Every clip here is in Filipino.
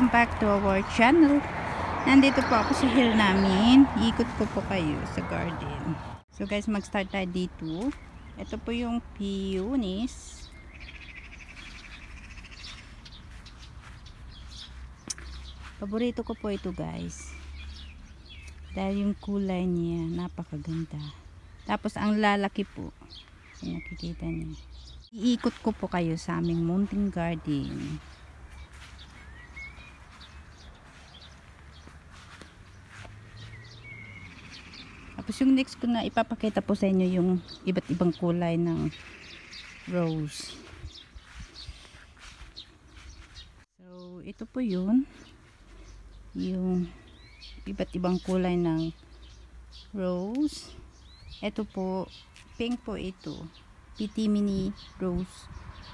welcome back to our channel. Nandito po ako sa hill namin. Iikot ko po kayo sa garden. So guys, mag-start tayo dito. Ito po yung peonies. Paborito ko po ito guys. Dahil yung kulay niya, napakaganda. Tapos ang lalaki po. So, nakikita niyo. Iikot ko po kayo sa aming mountain garden. Tapos yung next ko na ipapakita po sa inyo yung iba't ibang kulay ng rose. So ito po yun. Yung iba't ibang kulay ng rose. Ito po, pink po ito. PT mini rose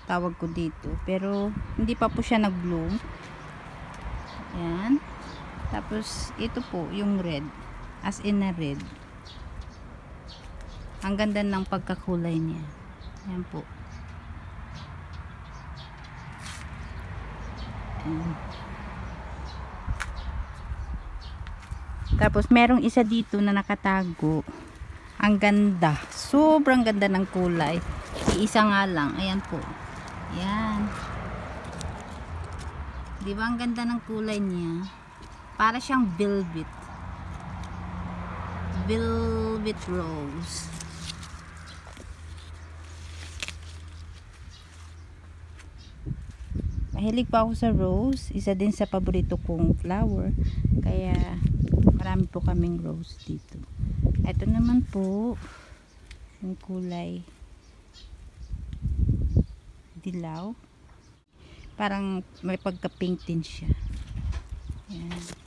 tawag ko dito, pero hindi pa po siya nag-bloom. Ayan. Tapos ito po yung red, as in na red. Ang ganda ng pagkakulay niya. Ayan po. Ayan. Tapos merong isa dito na nakatago. Ang ganda. Sobrang ganda ng kulay. Iisa nga lang. Ayan po. Ayan. Diba ang ganda ng kulay niya? Para siyang velvet. Velvet rose. Mahilig pa ako sa rose. Isa din sa paborito kong flower. Kaya marami po kaming rose dito. Ito naman po yung kulay dilaw. Parang may pagka-pink din siya. Ayan.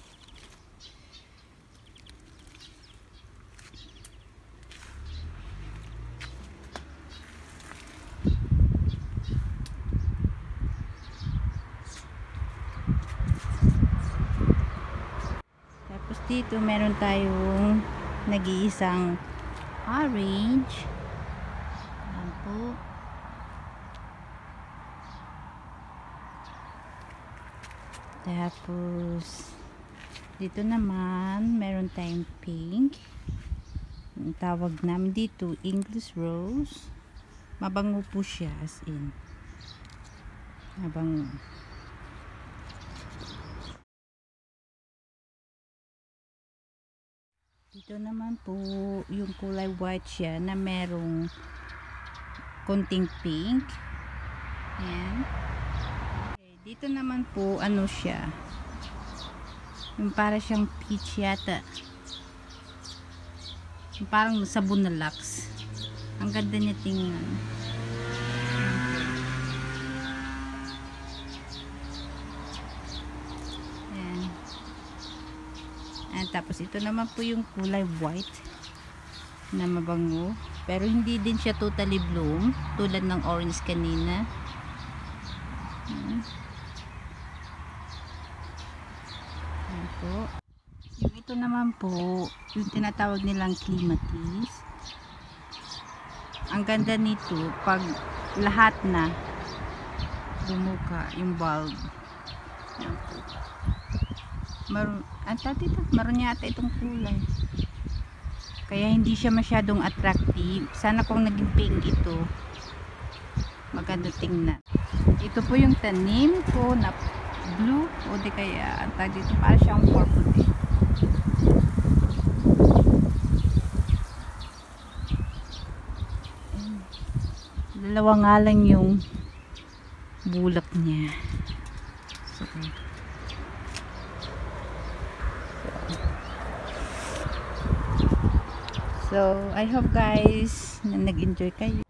Tapos dito meron tayong nag-iisang orange. Ayan po. Tapos dito naman meron tayong pink. Ang tawag namin dito English rose. Mabango po siya, as in mabango. Dito naman po yung kulay white siya na merong konting pink. Ayan. Okay, dito naman po ano siya, yung para siyang peach yata, yung parang sabon na Lux. Ang ganda niya tingnan. Tapos ito naman po yung kulay white na mabango, pero hindi din siya totally bloom tulad ng orange kanina. Ayan po. Yung ito naman po yung tinatawag nilang clematis. Ang ganda nito pag lahat na bumuka yung bulb. Ayan po. Maroon yata itong kulay, kaya hindi siya masyadong attractive. Sana kung naging pink ito, maganda tingnan. Ito po yung tanim ko na blue, o di kaya anta dito para siyang purple din. Dalawa nga lang yung bulak niya. So, I hope guys na nag-enjoy kayo.